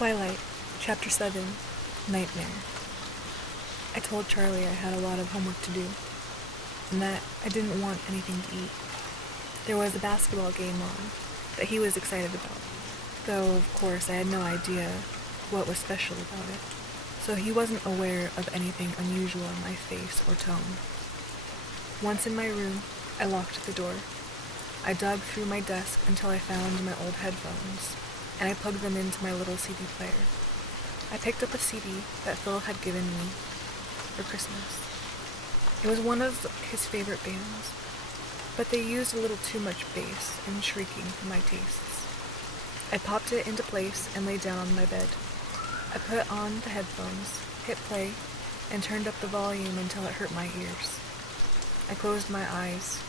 Twilight, Chapter 7, Nightmare. I told Charlie I had a lot of homework to do, and that I didn't want anything to eat. There was a basketball game on that he was excited about, though, of course, I had no idea what was special about it, so he wasn't aware of anything unusual in my face or tone. Once in my room, I locked the door. I dug through my desk until I found my old headphones, and I plugged them into my little CD player. I picked up a CD that Phil had given me for Christmas. It was one of his favorite bands, but they used a little too much bass and shrieking for my tastes. I popped it into place and lay down on my bed. I put on the headphones, hit play, and turned up the volume until it hurt my ears. I closed my eyes,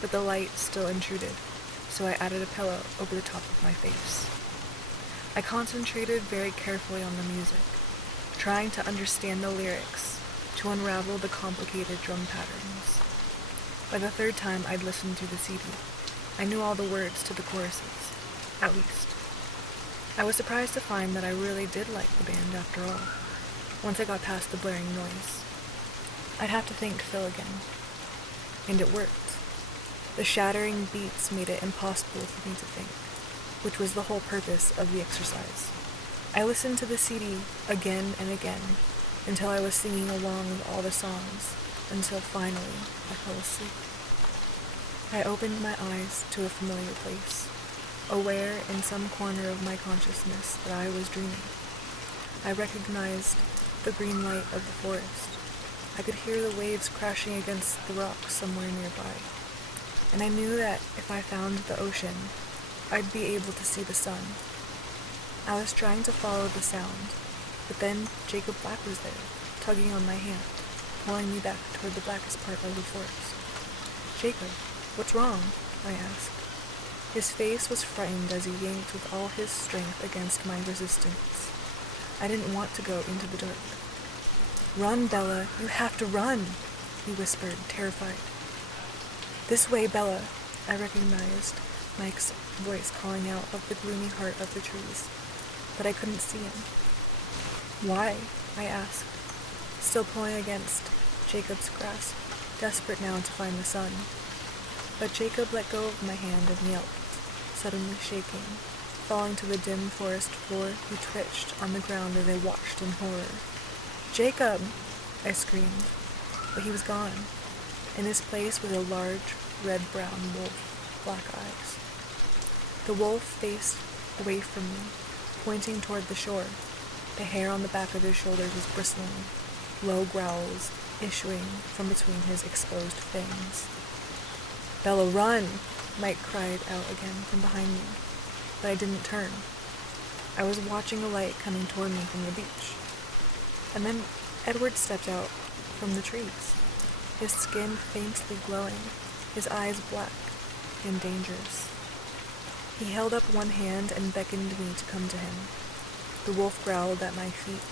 but the light still intruded, so I added a pillow over the top of my face. I concentrated very carefully on the music, trying to understand the lyrics, to unravel the complicated drum patterns. By the third time I'd listened to the CD, I knew all the words to the choruses, at least. I was surprised to find that I really did like the band after all, once I got past the blaring noise. I'd have to thank Phil again. And it worked. The shattering beats made it impossible for me to think, which was the whole purpose of the exercise. I listened to the CD again and again, until I was singing along with all the songs, until finally I fell asleep. I opened my eyes to a familiar place, aware in some corner of my consciousness that I was dreaming. I recognized the green light of the forest. I could hear the waves crashing against the rocks somewhere nearby, and I knew that if I found the ocean, I'd be able to see the sun. I was trying to follow the sound, but then Jacob Black was there, tugging on my hand, pulling me back toward the blackest part of the forest. "Jacob, what's wrong?" I asked. His face was frightened as he yanked with all his strength against my resistance. I didn't want to go into the dark. "Run, Bella, you have to run," he whispered, terrified. "This way, Bella," I recognized Mike's voice calling out of the gloomy heart of the trees, but I couldn't see him. "Why?" I asked, still pulling against Jacob's grasp, desperate now to find the sun. But Jacob let go of my hand and yelped, suddenly shaking. Falling to the dim forest floor, he twitched on the ground as I watched in horror. "Jacob!" I screamed, but he was gone. In his place was a large, red-brown wolf, black eyes. The wolf faced away from me, pointing toward the shore. The hair on the back of his shoulders was bristling, low growls issuing from between his exposed fangs. "Bella, run!" Mike cried out again from behind me, but I didn't turn. I was watching a light coming toward me from the beach. And then Edward stepped out from the trees, his skin faintly glowing, his eyes black and dangerous. He held up one hand and beckoned me to come to him. The wolf growled at my feet.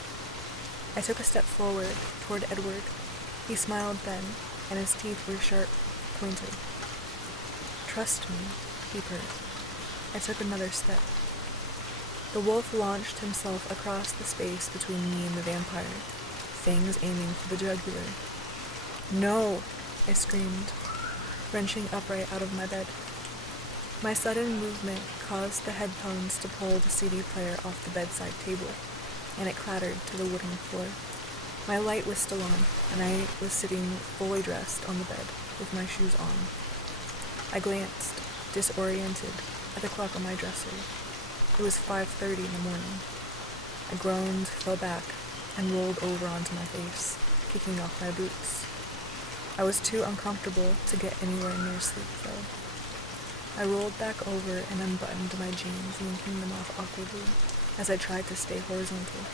I took a step forward toward Edward. He smiled then, and his teeth were sharp, pointed. "Trust me," he purred. I took another step. The wolf launched himself across the space between me and the vampire, fangs aiming for the jugular. "No!" I screamed, wrenching upright out of my bed. My sudden movement caused the headphones to pull the CD player off the bedside table, and it clattered to the wooden floor. My light was still on, and I was sitting fully dressed on the bed with my shoes on. I glanced, disoriented, at the clock on my dresser. It was 5:30 in the morning. I groaned, fell back, and rolled over onto my face, kicking off my boots. I was too uncomfortable to get anywhere near sleep, though. I rolled back over and unbuttoned my jeans, yanking them off awkwardly as I tried to stay horizontal.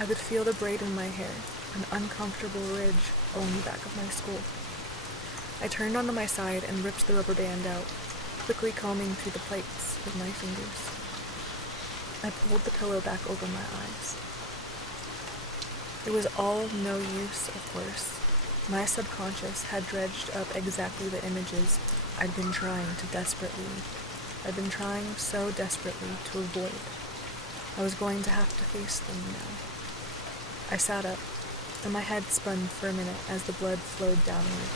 I could feel the braid in my hair, an uncomfortable ridge along the back of my skull. I turned onto my side and ripped the rubber band out, quickly combing through the plaits with my fingers. I pulled the pillow back over my eyes. It was all of no use, of course. My subconscious had dredged up exactly the images I'd been trying so desperately to avoid. I was going to have to face them now. I sat up, and my head spun for a minute as the blood flowed downward.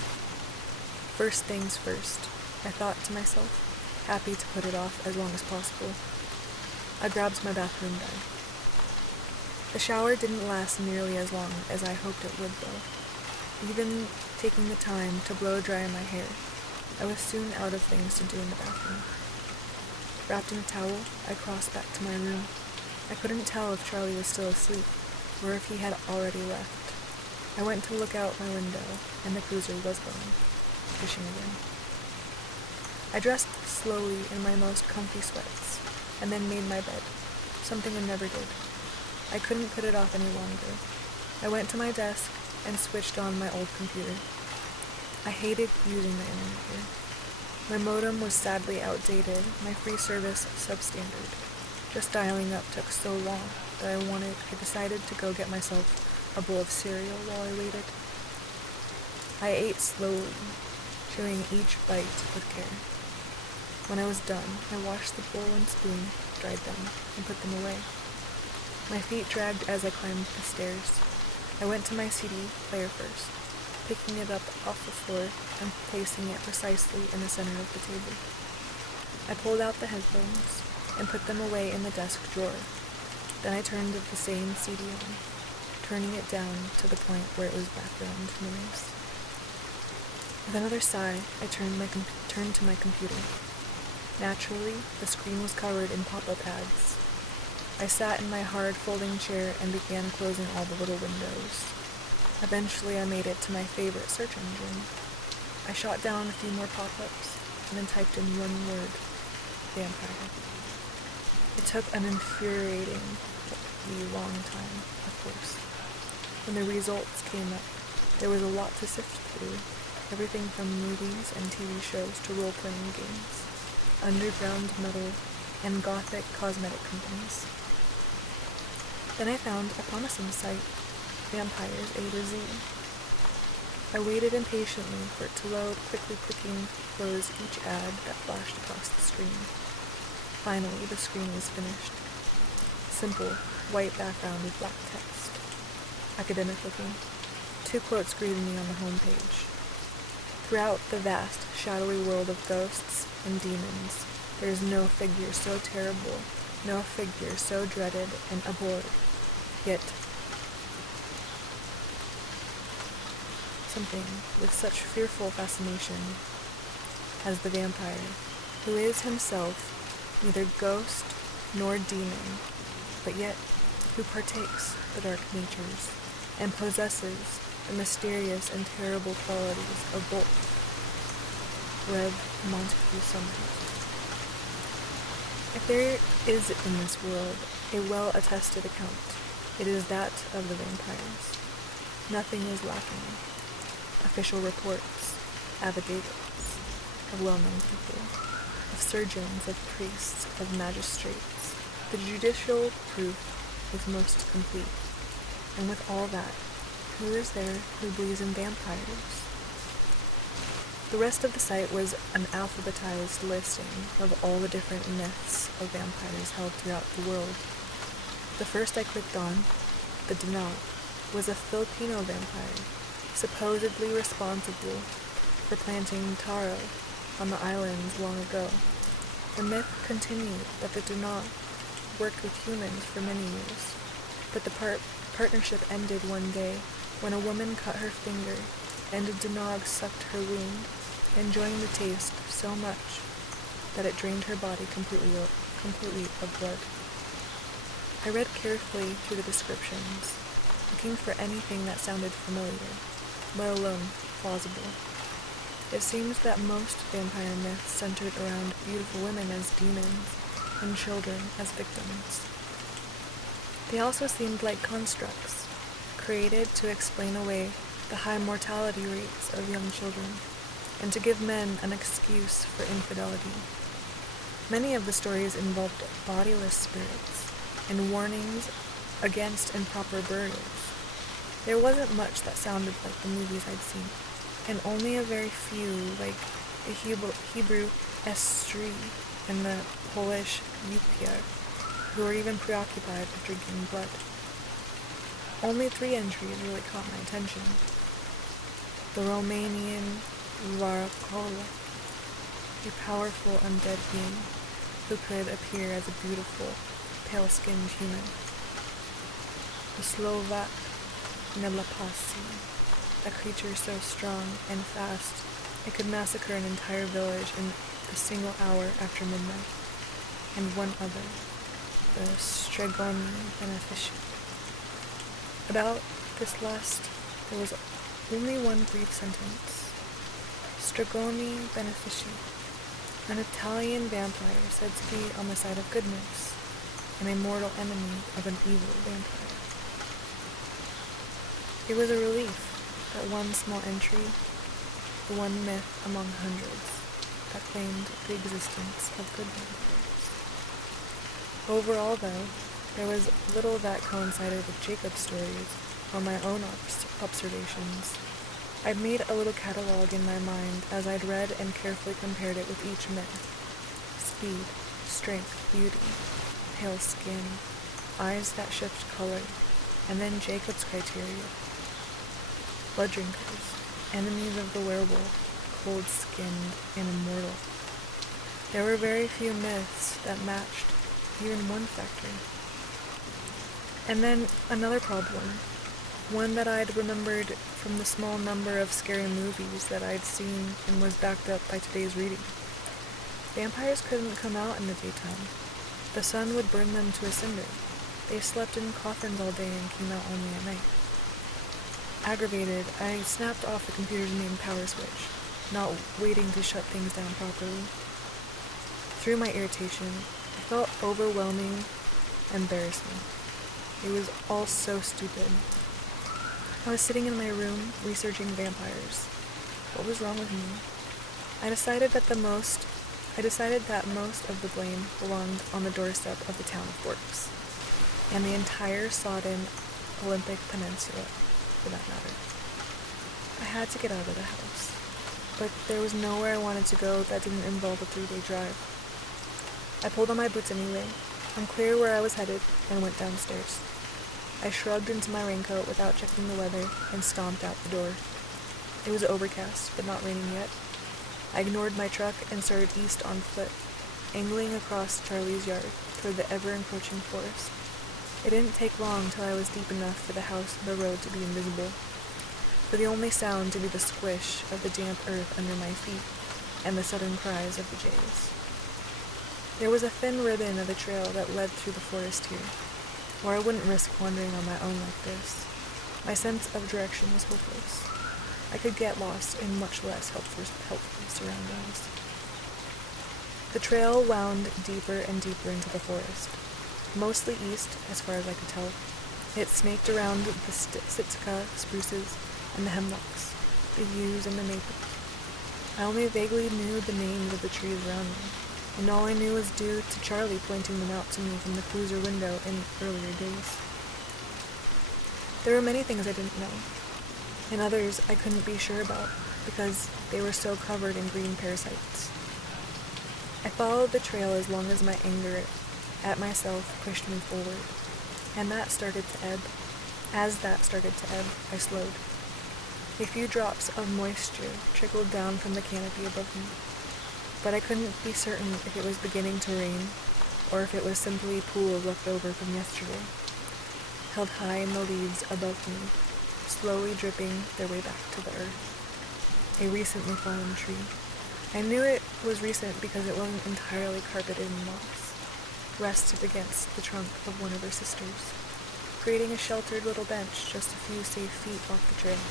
First things first, I thought to myself, happy to put it off as long as possible. I grabbed my bathroom bag. The shower didn't last nearly as long as I hoped it would, though. Even taking the time to blow dry my hair, I was soon out of things to do in the bathroom. Wrapped in a towel, I crossed back to my room. I couldn't tell if Charlie was still asleep, or if he had already left. I went to look out my window, and the cruiser was gone, fishing again. I dressed slowly in my most comfy sweats, and then made my bed, something I never did. I couldn't put it off any longer. I went to my desk and switched on my old computer. I hated using the internet here. My modem was sadly outdated, my free service substandard. Just dialing up took so long that I decided to go get myself a bowl of cereal while I waited. I ate slowly, chewing each bite with care. When I was done, I washed the bowl and spoon, dried them, and put them away. My feet dragged as I climbed the stairs. I went to my CD player first, picking it up off the floor and placing it precisely in the center of the table. I pulled out the headphones and put them away in the desk drawer. Then I turned the same CD on, turning it down to the point where it was background noise. With another sigh, I turned to my computer. Naturally, the screen was covered in pop-up ads. I sat in my hard folding chair and began closing all the little windows. Eventually, I made it to my favorite search engine. I shot down a few more pop-ups and then typed in one word: vampire. It took an infuriatingly long time, of course. When the results came up, there was a lot to sift through. Everything from movies and TV shows to role-playing games, underground metal, and gothic cosmetic companies. Then I found a promising site, Vampires A to Z. I waited impatiently for it to load, quickly clicking close each ad that flashed across the screen. Finally, the screen was finished. Simple, white background with black text. Academic looking. 2 quotes greeted me on the homepage. Throughout the vast, shadowy world of ghosts and demons, there is no figure so terrible, no figure so dreaded and abhorred, yet something with such fearful fascination as the vampire, who is himself neither ghost nor demon, but yet who partakes the dark natures and possesses the mysterious and terrible qualities of both. Rev. Montague Summers. If there is in this world a well-attested account, it is that of the vampires. Nothing is lacking. Official reports, affidavits of well-known people, of surgeons, of priests, of magistrates. The judicial proof is most complete. And with all that, who is there who believes in vampires? The rest of the site was an alphabetized listing of all the different myths of vampires held throughout the world. The first I clicked on, the Denat, was a Filipino vampire, supposedly responsible for planting taro on the islands long ago. The myth continued that the Denat worked with humans for many years, but the partnership ended one day when a woman cut her finger and a Denog sucked her wound, enjoying the taste so much that it drained her body completely of blood. I read carefully through the descriptions, looking for anything that sounded familiar, let alone plausible. It seems that most vampire myths centered around beautiful women as demons and children as victims. They also seemed like constructs, created to explain away the high mortality rates of young children, and to give men an excuse for infidelity. Many of the stories involved bodiless spirits, and warnings against improper burials. There wasn't much that sounded like the movies I'd seen, and only a very few, like the Hebrew Estri and the Polish Yupia, who were even preoccupied with drinking blood. Only 3 entries really caught my attention. The Romanian Varacola, a powerful undead being who could appear as a beautiful, pale-skinned human. The Slovak Nelapasi, a creature so strong and fast it could massacre an entire village in a single hour after midnight. And one other, the Stregoni Benefici. About this last, there was only one brief sentence. Stregoni Benefici, an Italian vampire said to be on the side of goodness, and a mortal enemy of an evil vampire. It was a relief that one small entry, the one myth among hundreds, that claimed the existence of good vampires. Overall, though, there was little that coincided with Jacob's stories or my own observations. I'd made a little catalog in my mind as I'd read and carefully compared it with each myth. Speed, strength, beauty, pale skin, eyes that shift color, and then Jacob's criteria. Blood drinkers, enemies of the werewolf, cold-skinned and immortal. There were very few myths that matched even one factor. And then another problem, one that I'd remembered from the small number of scary movies that I'd seen and was backed up by today's reading. Vampires couldn't come out in the daytime. The sun would burn them to a cinder. They slept in coffins all day and came out only at night. Aggravated, I snapped off the computer's main power switch, not waiting to shut things down properly. Through my irritation, I felt overwhelming embarrassment. It was all so stupid. I was sitting in my room, researching vampires. What was wrong with me? I decided that most of the blame belonged on the doorstep of the town of Forks, and the entire sodden Olympic Peninsula, for that matter. I had to get out of the house, but there was nowhere I wanted to go that didn't involve a 3-day drive. I pulled on my boots anyway, unclear where I was headed, and went downstairs. I shrugged into my raincoat without checking the weather and stomped out the door. It was overcast, but not raining yet. I ignored my truck and started east on foot, angling across Charlie's yard toward the ever-encroaching forest. It didn't take long till I was deep enough for the house and the road to be invisible, for the only sound to be the squish of the damp earth under my feet and the sudden cries of the jays. There was a thin ribbon of a trail that led through the forest here, where I wouldn't risk wandering on my own like this. My sense of direction was hopeless. I could get lost in much less helpful surroundings. The trail wound deeper and deeper into the forest, mostly east as far as I could tell. It snaked around the Sitka spruces and the hemlocks, the yews and the maples. I only vaguely knew the names of the trees around me, and all I knew was due to Charlie pointing them out to me from the cruiser window in earlier days. There were many things I didn't know, and others I couldn't be sure about because they were so covered in green parasites. I followed the trail as long as my anger at myself pushed me forward, and that started to ebb. As that started to ebb, I slowed. A few drops of moisture trickled down from the canopy above me, but I couldn't be certain if it was beginning to rain or if it was simply pools left over from yesterday, held high in the leaves above me, slowly dripping their way back to the earth. A recently fallen tree. I knew it was recent because it wasn't entirely carpeted in moss, rested against the trunk of one of her sisters, creating a sheltered little bench just a few safe feet off the trail.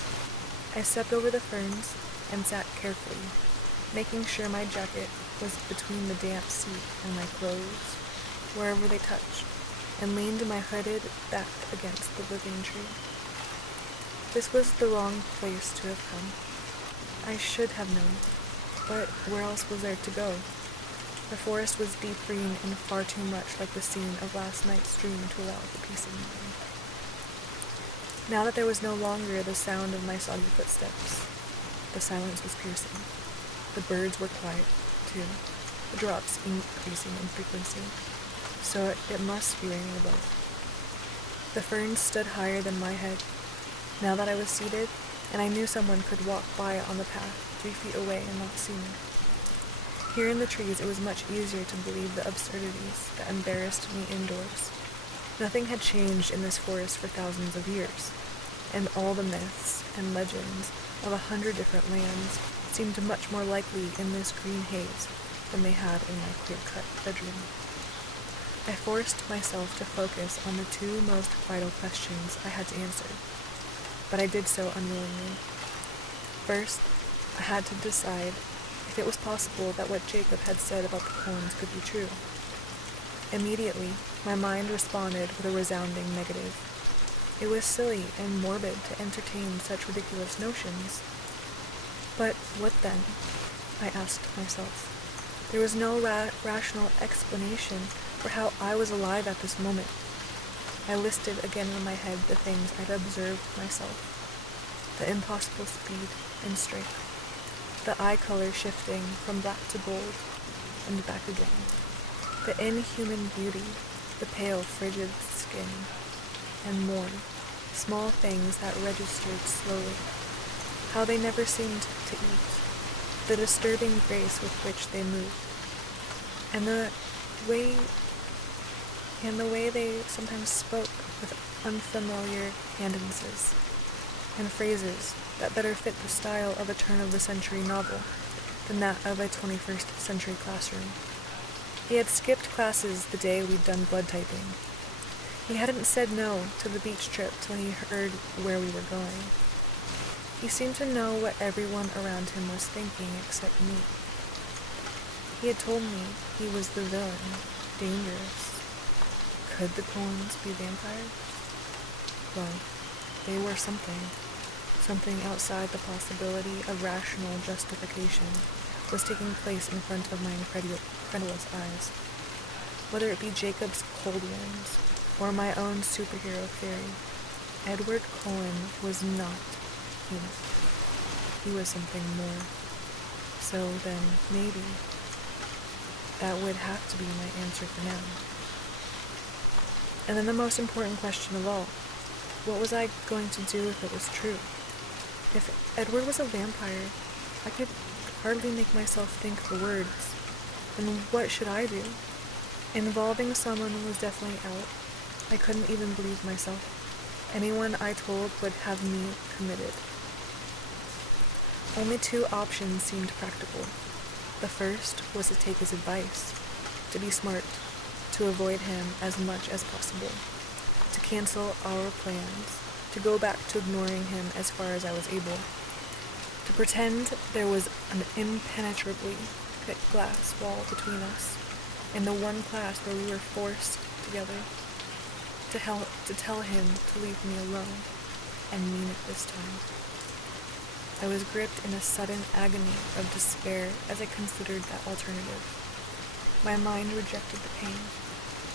I stepped over the ferns and sat carefully, making sure my jacket was between the damp seat and my clothes, wherever they touched, and leaned my hooded back against the living tree. This was the wrong place to have come. I should have known, but where else was there to go? The forest was deep green and far too much like the scene of last night's dream to allow for peace of mind. Now that there was no longer the sound of my soggy footsteps, the silence was piercing. The birds were quiet, too, the drops increasing in frequency. so it must be raining above. The ferns stood higher than my head, now that I was seated, and I knew someone could walk by on the path 3 feet away and not see me. Here in the trees, it was much easier to believe the absurdities that embarrassed me indoors. Nothing had changed in this forest for thousands of years, and all the myths and legends of 100 different lands seemed much more likely in this green haze than they had in my clear-cut bedroom. I forced myself to focus on the 2 most vital questions I had to answer, but I did so unwillingly. First, I had to decide if it was possible that what Jacob had said about the coins could be true. Immediately, my mind responded with a resounding negative. It was silly and morbid to entertain such ridiculous notions. But what then? I asked myself. There was no rational explanation for how I was alive at this moment. I listed again in my head the things I'd observed myself. The impossible speed and strength. The eye color shifting from black to gold and back again. The inhuman beauty, the pale, frigid skin, and more, small things that registered slowly. How they never seemed to eat. The disturbing grace with which they moved. And the way they sometimes spoke with unfamiliar cadences and phrases that better fit the style of a turn-of-the-century novel than that of a 21st century classroom. He had skipped classes the day we'd done blood typing. He hadn't said no to the beach trip till he heard where we were going. He seemed to know what everyone around him was thinking except me. He had told me he was the villain, dangerous. Could the Coens be vampires? Well, they were something outside the possibility of rational justification was taking place in front of my incredulous eyes. Whether it be Jacob's cold ones or my own superhero theory, Edward Cullen was not human. He was something more. So then, maybe, that would have to be my answer for now. And then the most important question of all, what was I going to do if it was true? If Edward was a vampire, I could hardly make myself think the words. Then what should I do? Involving someone was definitely out. I couldn't even believe myself. Anyone I told would have me committed. Only 2 options seemed practical. The first was to take his advice, to be smart, to avoid him as much as possible, to cancel our plans, to go back to ignoring him as far as I was able, to pretend there was an impenetrably thick glass wall between us, in the one class where we were forced together, to tell him to leave me alone, and mean it this time. I was gripped in a sudden agony of despair as I considered that alternative. My mind rejected the pain,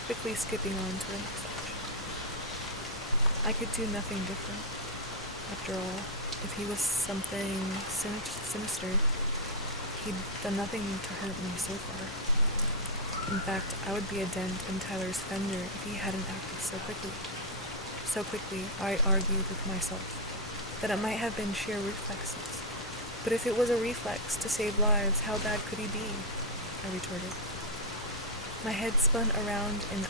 quickly skipping on to the next option. I could do nothing different. After all, if he was something sinister, he'd done nothing to hurt me so far. In fact, I would be a dent in Tyler's fender if he hadn't acted so quickly. So quickly, I argued with myself that it might have been sheer reflexes. But if it was a reflex to save lives, how bad could he be? I retorted. My head spun around in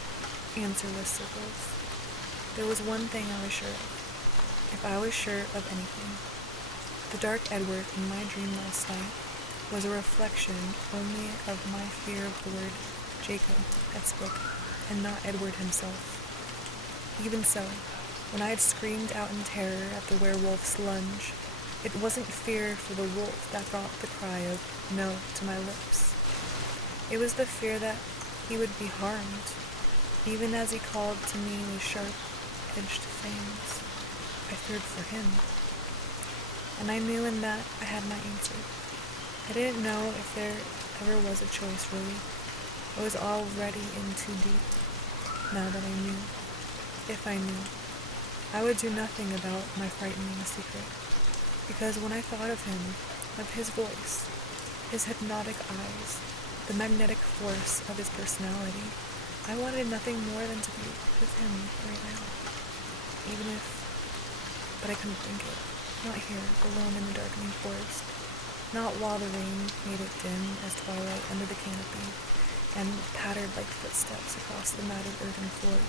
answerless circles. There was one thing I was sure of. If I was sure of anything, the dark Edward in my dream last night was a reflection only of my fear of the word Jacob had spoken, and not Edward himself. Even so, when I had screamed out in terror at the werewolf's lunge, it wasn't fear for the wolf that brought the cry of no to my lips. It was the fear that he would be harmed, even as he called to me with sharp-edged fangs. I feared for him. And I knew in that I had my answer. I didn't know if there ever was a choice, really. I was already in too deep, now that I knew. If I knew, I would do nothing about my frightening secret. Because when I thought of him, of his voice, his hypnotic eyes, the magnetic force of his personality, I wanted nothing more than to be with him right now. But I couldn't think it. Not here, alone in the darkening forest. Not while the rain made it dim as twilight under the canopy and pattered like footsteps across the matted earthen floor.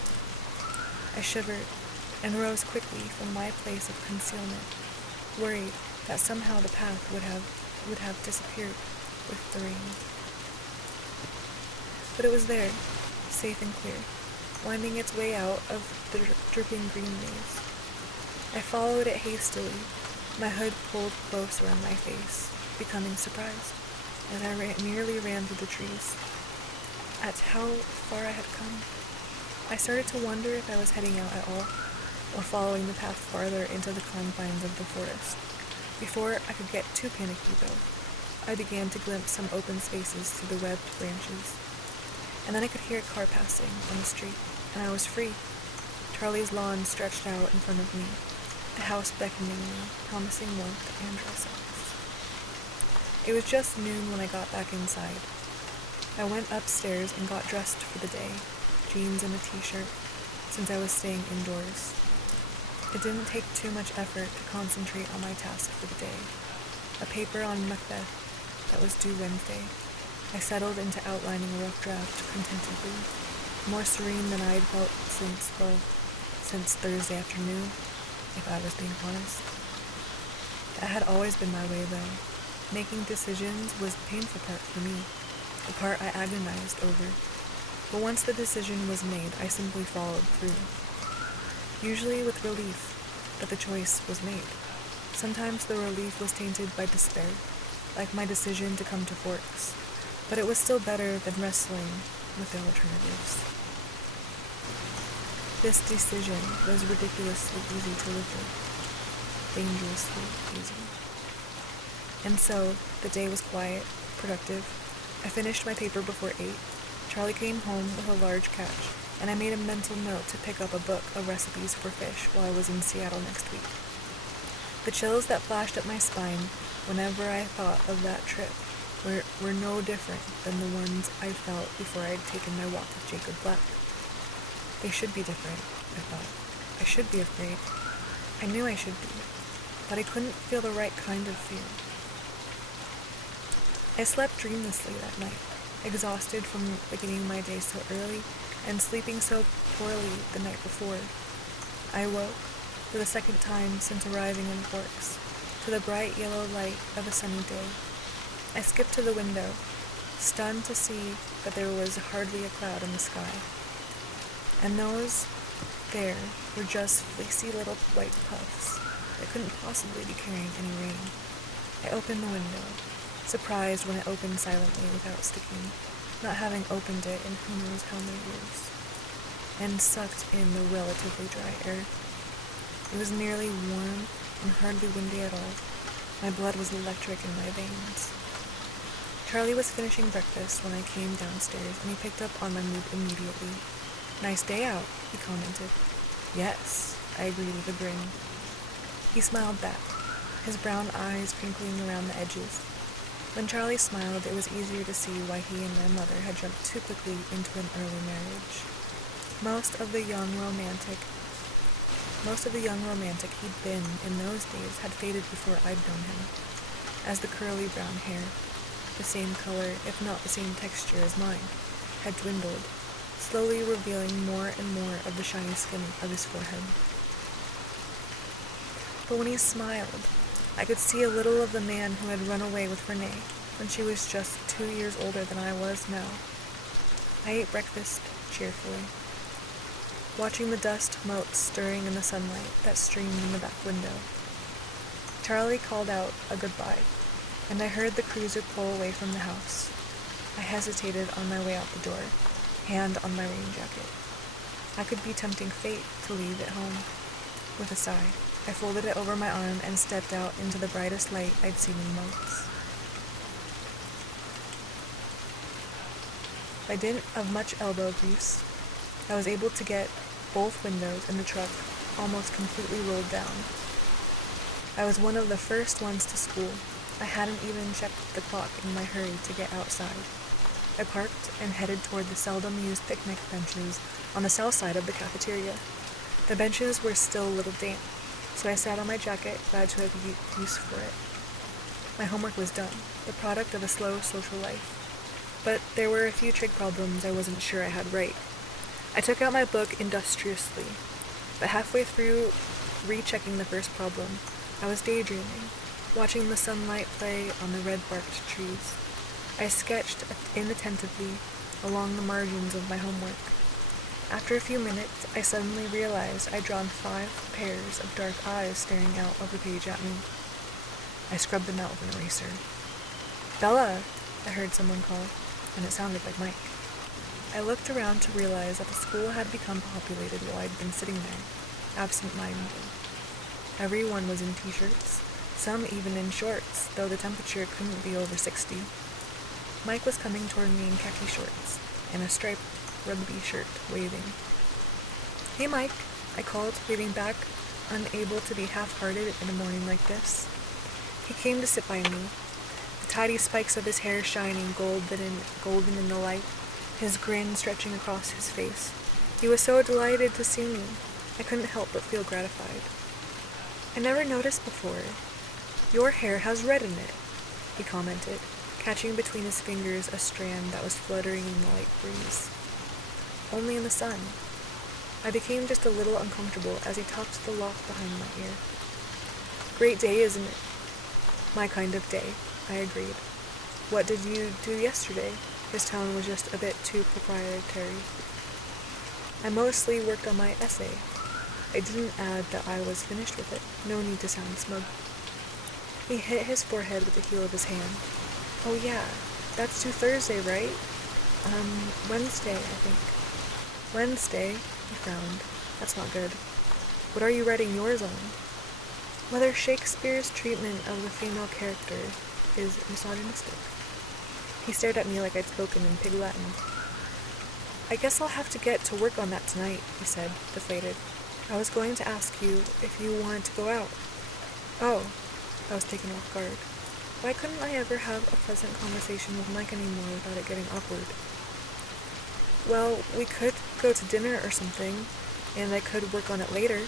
I shivered and rose quickly from my place of concealment, worried that somehow the path would have disappeared with the rain. But it was there, safe and clear, winding its way out of the dripping green maze. I followed it hastily, my hood pulled close around my face, becoming surprised as I nearly ran through the trees at how far I had come. I started to wonder if I was heading out at all, or following the path farther into the confines of the forest. Before I could get too panicky, though, I began to glimpse some open spaces through the webbed branches. And then I could hear a car passing on the street, and I was free. Charlie's lawn stretched out in front of me, the house beckoning me, promising warmth and dress ups. It was just noon when I got back inside. I went upstairs and got dressed for the day, jeans and a t-shirt, since I was staying indoors. It didn't take too much effort to concentrate on my task for the day, a paper on Macbeth that was due Wednesday. I settled into outlining a rough draft contentedly, more serene than I'd felt since Thursday afternoon, if I was being honest. That had always been my way, though. Making decisions was the painful part for me, the part I agonized over. But once the decision was made, I simply followed through. Usually with relief that the choice was made. Sometimes the relief was tainted by despair, like my decision to come to Forks, but it was still better than wrestling with the alternatives. This decision was ridiculously easy to live with, dangerously easy. And so, the day was quiet, productive. I finished my paper before 8. Charlie came home with a large catch, and I made a mental note to pick up a book of recipes for fish while I was in Seattle next week. The chills that flashed up my spine whenever I thought of that trip were no different than the ones I felt before I had taken my walk with Jacob Black. They should be different, I thought. I should be afraid. I knew I should be, but I couldn't feel the right kind of fear. I slept dreamlessly that night, exhausted from beginning my day so early and sleeping so poorly the night before. I woke, for the second time since arriving in Forks, to the bright yellow light of a sunny day. I skipped to the window, stunned to see that there was hardly a cloud in the sky. And those there were just fleecy little white puffs that couldn't possibly be carrying any rain. I opened the window, surprised when it opened silently without sticking, not having opened it in who knows how many years, and sucked in the relatively dry air. It was nearly warm and hardly windy at all. My blood was electric in my veins. Charlie was finishing breakfast when I came downstairs, and he picked up on my mood immediately. "Nice day out," he commented. "Yes," I agreed with a grin. He smiled back, his brown eyes crinkling around the edges. When Charlie smiled, it was easier to see why he and my mother had jumped too quickly into an early marriage. Most of the young romantic he'd been in those days had faded before I'd known him, as the curly brown hair, the same color, if not the same texture as mine, had dwindled, slowly revealing more and more of the shiny skin of his forehead. But when he smiled, I could see a little of the man who had run away with Renee when she was just 2 years older than I was now. I ate breakfast cheerfully, watching the dust motes stirring in the sunlight that streamed in the back window. Charlie called out a goodbye, and I heard the cruiser pull away from the house. I hesitated on my way out the door, hand on my rain jacket. I could be tempting fate to leave it home. With a sigh, I folded it over my arm and stepped out into the brightest light I'd seen in months. By dint of much elbow grease, I was able to get both windows in the truck almost completely rolled down. I was one of the first ones to school. I hadn't even checked the clock in my hurry to get outside. I parked and headed toward the seldom-used picnic benches on the south side of the cafeteria. The benches were still a little damp, so I sat on my jacket, glad to have use for it. My homework was done, the product of a slow social life. But there were a few trig problems I wasn't sure I had right. I took out my book industriously, but halfway through rechecking the first problem, I was daydreaming, watching the sunlight play on the red-barked trees. I sketched inattentively along the margins of my homework. After a few minutes, I suddenly realized I'd drawn 5 pairs of dark eyes staring out of the page at me. I scrubbed them out with an eraser. "Bella!" I heard someone call, and it sounded like Mike. I looked around to realize that the school had become populated while I'd been sitting there, absent-minded. Everyone was in t-shirts, some even in shorts, though the temperature couldn't be over 60. Mike was coming toward me in khaki shorts and a striped rugby shirt, waving. "Hey, Mike," I called, waving back, unable to be half-hearted in a morning like this. He came to sit by me, the tidy spikes of his hair shining golden in the light, his grin stretching across his face. He was so delighted to see me, I couldn't help but feel gratified. "I never noticed before. Your hair has red in it," he commented, catching between his fingers a strand that was fluttering in the light breeze. "Only in the sun." I became just a little uncomfortable as he talked to the lock behind my ear. "Great day, isn't it?" "My kind of day," I agreed. "What did you do yesterday?" His tone was just a bit too proprietary. "I mostly worked on my essay." I didn't add that I was finished with it. No need to sound smug. He hit his forehead with the heel of his hand. "Oh yeah, that's due Thursday, right?" Wednesday, I think." "Wednesday?" He frowned. "That's not good. What are you writing yours on?" "Whether Shakespeare's treatment of the female character is misogynistic." He stared at me like I'd spoken in pig Latin. "I guess I'll have to get to work on that tonight," he said, deflated. "I was going to ask you if you wanted to go out." "Oh," I was taken off guard. Why couldn't I ever have a pleasant conversation with Mike anymore without it getting awkward? "Well, we could go to dinner or something, and I could work on it later."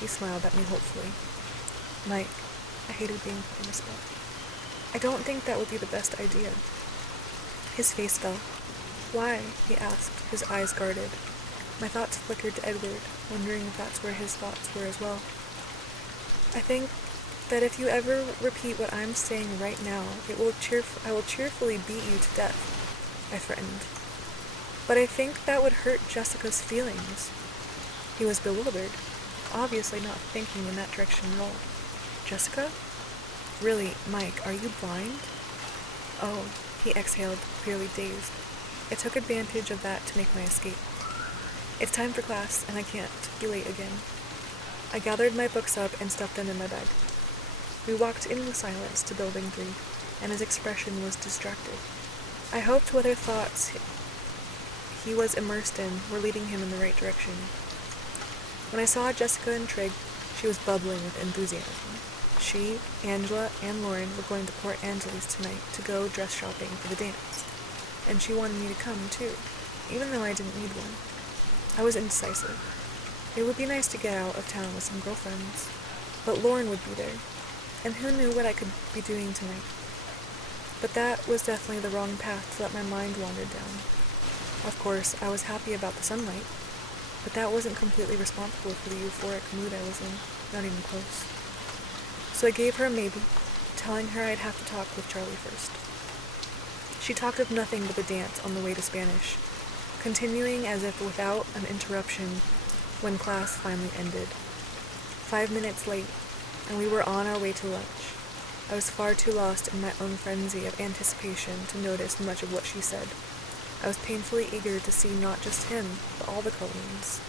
He smiled at me hopefully. "Mike," I hated being put on the spot. "I don't think that would be the best idea." His face fell. "Why?" he asked, his eyes guarded. My thoughts flickered to Edward, wondering if that's where his thoughts were as well. "I think that if you ever repeat what I'm saying right now, I will cheerfully beat you to death," I threatened. "But I think that would hurt Jessica's feelings." He was bewildered, obviously not thinking in that direction at all. "Jessica? Really, Mike, are you blind?" "Oh," he exhaled, clearly dazed. I took advantage of that to make my escape. "It's time for class, and I can't be late again." I gathered my books up and stuffed them in my bag. We walked in silence to Building 3, and his expression was distracted. I hoped whatever thoughts he was immersed in were leading him in the right direction. When I saw Jessica and Trig, she was bubbling with enthusiasm. She, Angela, and Lauren were going to Port Angeles tonight to go dress shopping for the dance, and she wanted me to come too, even though I didn't need one. I was indecisive. It would be nice to get out of town with some girlfriends, but Lauren would be there, and who knew what I could be doing tonight. But that was definitely the wrong path to let my mind wander down. Of course, I was happy about the sunlight, but that wasn't completely responsible for the euphoric mood I was in, not even close. So I gave her a maybe, telling her I'd have to talk with Charlie first. She talked of nothing but the dance on the way to Spanish, continuing as if without an interruption when class finally ended. 5 minutes late, and we were on our way to lunch. I was far too lost in my own frenzy of anticipation to notice much of what she said. I was painfully eager to see not just him, but all the Colleens,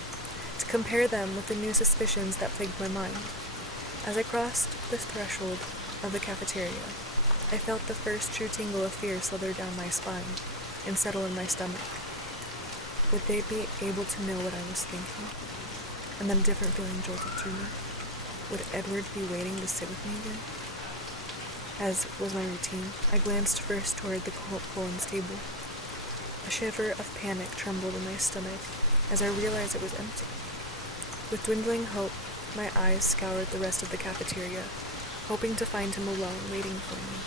to compare them with the new suspicions that plagued my mind. As I crossed the threshold of the cafeteria, I felt the first true tingle of fear slither down my spine and settle in my stomach. Would they be able to know what I was thinking? And then a different feeling jolted through me. Would Edward be waiting to sit with me again? As was my routine, I glanced first toward the Colin's table. A shiver of panic trembled in my stomach as I realized it was empty. With dwindling hope, my eyes scoured the rest of the cafeteria, hoping to find him alone waiting for me.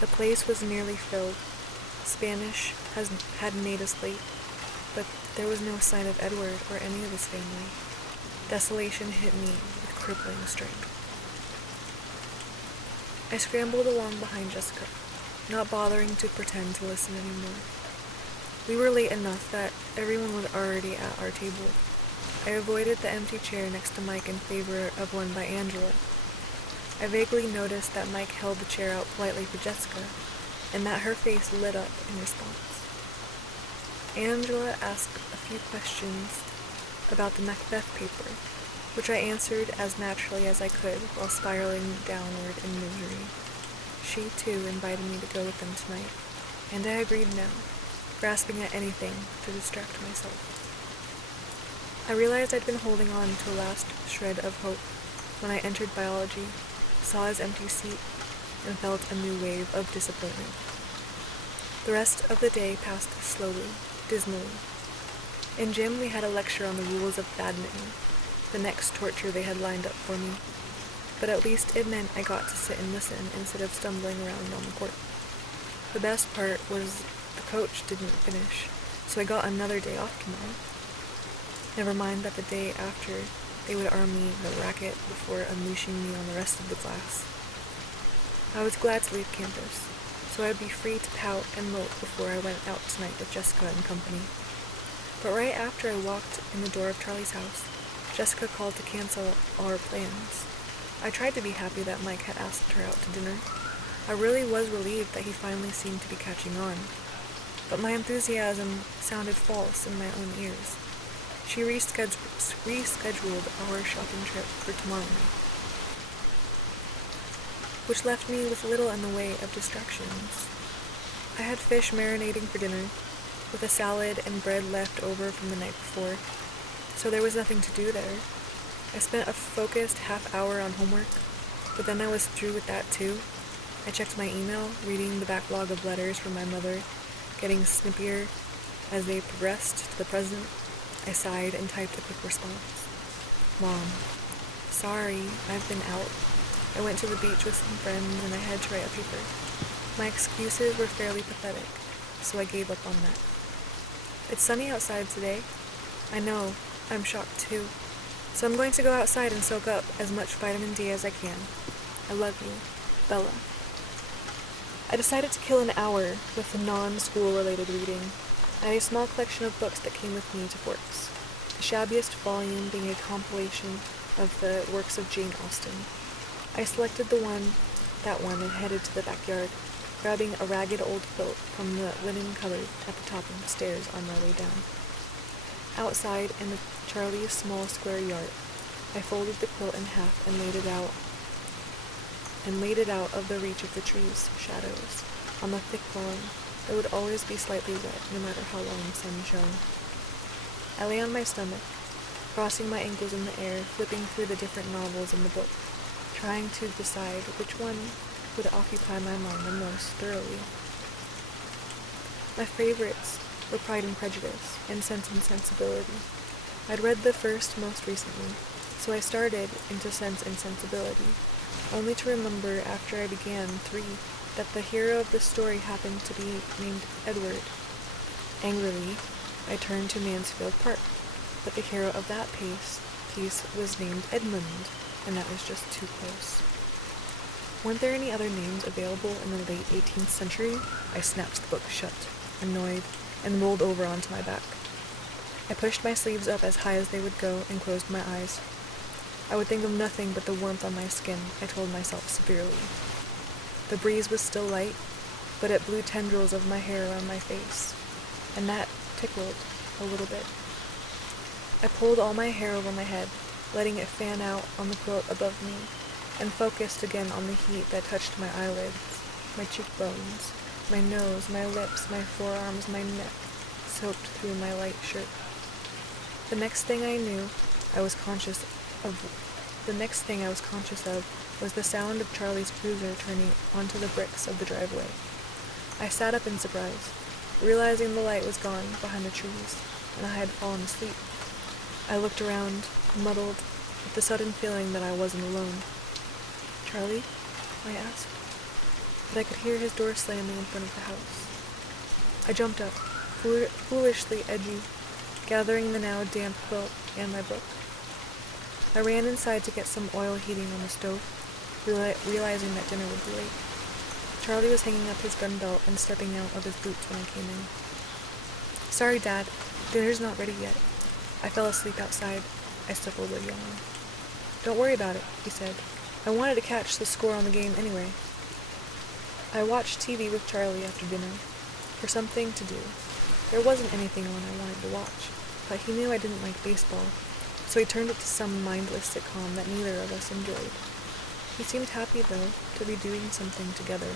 The place was nearly filled. Spanish had made us late, but there was no sign of Edward or any of his family. Desolation hit me with crippling strength. I scrambled along behind Jessica, not bothering to pretend to listen anymore. We were late enough that everyone was already at our table. I avoided the empty chair next to Mike in favor of one by Angela. I vaguely noticed that Mike held the chair out politely for Jessica, and that her face lit up in response. Angela asked a few questions about the Macbeth paper, which I answered as naturally as I could while spiraling downward in misery. She, too, invited me to go with them tonight, and I agreed now, grasping at anything to distract myself. I realized I'd been holding on to a last shred of hope when I entered biology, saw his empty seat, and felt a new wave of disappointment. The rest of the day passed slowly, dismally. In gym, we had a lecture on the rules of badminton, the next torture they had lined up for me, but at least it meant I got to sit and listen instead of stumbling around on the court. The best part was the coach didn't finish, so I got another day off tomorrow. Never mind that the day after, they would arm me with a racket before unleashing me on the rest of the class. I was glad to leave campus, so I'd be free to pout and mope before I went out tonight with Jessica and company. But right after I walked in the door of Charlie's house, Jessica called to cancel all our plans. I tried to be happy that Mike had asked her out to dinner. I really was relieved that he finally seemed to be catching on, but my enthusiasm sounded false in my own ears. She rescheduled our shopping trip for tomorrow night, which left me with little in the way of distractions. I had fish marinating for dinner, with a salad and bread left over from the night before, so there was nothing to do there. I spent a focused half hour on homework, but then I was through with that too. I checked my email, reading the backlog of letters from my mother, getting snippier as they progressed to the present. I sighed and typed a quick response. Mom, sorry, I've been out. I went to the beach with some friends and I had to write a paper. My excuses were fairly pathetic, so I gave up on that. It's sunny outside today. I know, I'm shocked too. So I'm going to go outside and soak up as much vitamin D as I can. I love you, Bella. I decided to kill an hour with the non-school related reading. I had a small collection of books that came with me to Forks, the shabbiest volume being a compilation of the works of Jane Austen. I selected that one, and headed to the backyard, grabbing a ragged old quilt from the linen cupboard at the top of the stairs on my way down. Outside, in the Charlie's small square yard, I folded the quilt in half and laid it out of the reach of the trees' shadows, on the thick lawn that would always be slightly wet no matter how long the sun shone. I lay on my stomach, crossing my ankles in the air, flipping through the different novels in the book, trying to decide which one would occupy my mind the most thoroughly. My favorites were Pride and Prejudice and Sense and Sensibility. I'd read the first most recently, so I started into Sense and Sensibility, only to remember after I began 3 that the hero of the story happened to be named Edward. Angrily, I turned to Mansfield Park, but the hero of that piece was named Edmund, and that was just too close. Weren't there any other names available in the late 18th century? I snapped the book shut, annoyed, and rolled over onto my back. I pushed my sleeves up as high as they would go and closed my eyes. I would think of nothing but the warmth on my skin, I told myself severely. The breeze was still light, but it blew tendrils of my hair around my face, and that tickled a little bit. I pulled all my hair over my head, letting it fan out on the quilt above me, and focused again on the heat that touched my eyelids, my cheekbones, my nose, my lips, my forearms, my neck, soaked through my light shirt. The next thing I was conscious of was the sound of Charlie's cruiser turning onto the bricks of the driveway. I sat up in surprise. realizing the light was gone behind the trees, and I had fallen asleep. I looked around, muddled, with the sudden feeling that I wasn't alone. "Charlie?" I asked, but I could hear his door slamming in front of the house. I jumped up, foolishly edgy, gathering the now damp quilt and my book. I ran inside to get some oil heating on the stove, realizing that dinner would be late. Charlie was hanging up his gun belt and stepping out of his boots when I came in. "Sorry, Dad, dinner's not ready yet. I fell asleep outside," I stumbled a yawn. "Don't worry about it," he said. "I wanted to catch the score on the game anyway." I watched TV with Charlie after dinner, for something to do. There wasn't anything on I wanted to watch, but he knew I didn't like baseball, so he turned it to some mindless sitcom that neither of us enjoyed. He seemed happy, though, to be doing something together,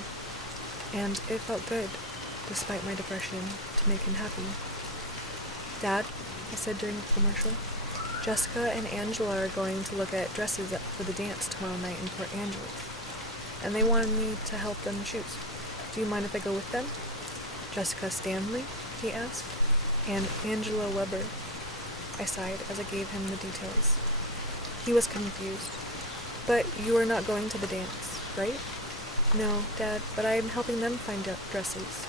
and it felt good, despite my depression, to make him happy. "Dad," I said during the commercial, "Jessica and Angela are going to look at dresses for the dance tomorrow night in Port Angeles, and they wanted me to help them choose. Do you mind if I go with them?" "Jessica Stanley?" he asked. "And Angela Weber." I sighed as I gave him the details. He was confused. "But you are not going to the dance, right?" "No, Dad, but I am helping them find dresses.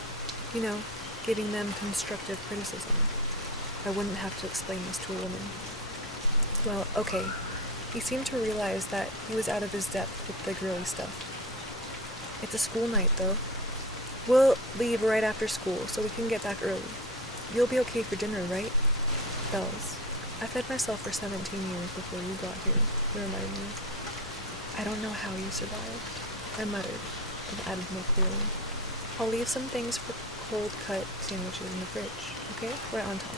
You know, giving them constructive criticism." I wouldn't have to explain this to a woman. "Well, okay." He seemed to realize that he was out of his depth with the girly stuff. "It's a school night, though. We'll leave right after school so we can get back early. You'll be okay for dinner, right?" "Bells. I fed myself for 17 years before you got here," he reminded me. "I don't know how you survived," I muttered, and added more clearly. "I'll leave some things for cold-cut sandwiches in the fridge, okay? Right on top."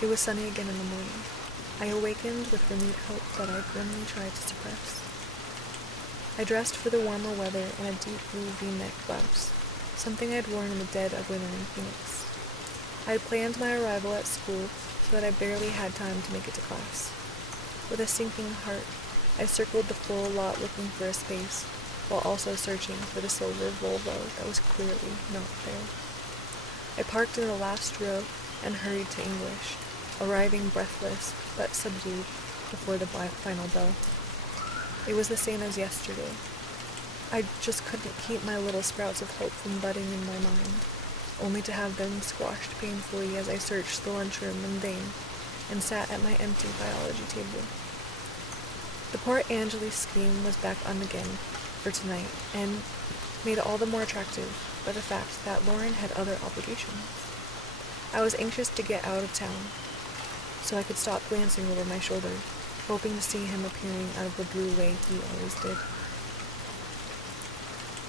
It was sunny again in the morning. I awakened with renewed hope that I grimly tried to suppress. I dressed for the warmer weather in a deep blue V-neck blouse, something I'd worn in the dead of winter in Phoenix. I had planned my arrival at school so that I barely had time to make it to class. With a sinking heart, I circled the full lot looking for a space, while also searching for the silver Volvo that was clearly not there. I parked in the last row and hurried to English, arriving breathless but subdued before the final bell. It was the same as yesterday. I just couldn't keep my little sprouts of hope from budding in my mind, only to have them squashed painfully as I searched the lunchroom in vain and sat at my empty biology table. The Port Angeles scheme was back on again for tonight, and made all the more attractive by the fact that Lauren had other obligations. I was anxious to get out of town, so I could stop glancing over my shoulder, hoping to see him appearing out of the blue way he always did.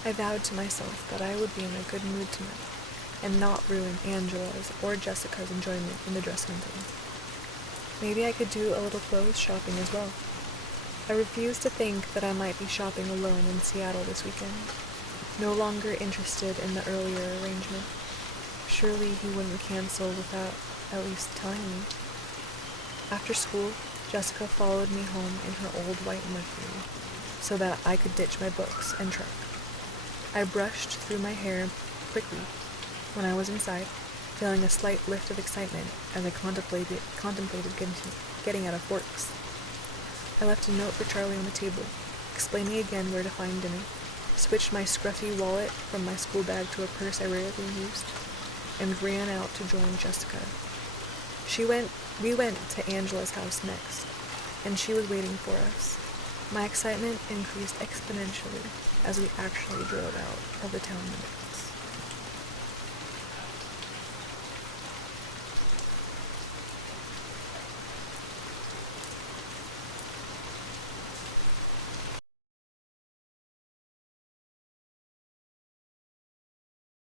I vowed to myself that I would be in a good mood tonight, and not ruin Angela's or Jessica's enjoyment in the dress hunting. Maybe I could do a little clothes shopping as well. I refused to think that I might be shopping alone in Seattle this weekend, no longer interested in the earlier arrangement. Surely he wouldn't cancel without at least telling me. After school, Jessica followed me home in her old white Mercury, so that I could ditch my books and truck. I brushed through my hair quickly when I was inside, feeling a slight lift of excitement as I contemplated getting out of Forks. I left a note for Charlie on the table, explaining again where to find dinner, switched my scruffy wallet from my school bag to a purse I rarely used, and ran out to join Jessica. We went to Angela's house next, and she was waiting for us. My excitement increased exponentially as we actually drove out of the town limits.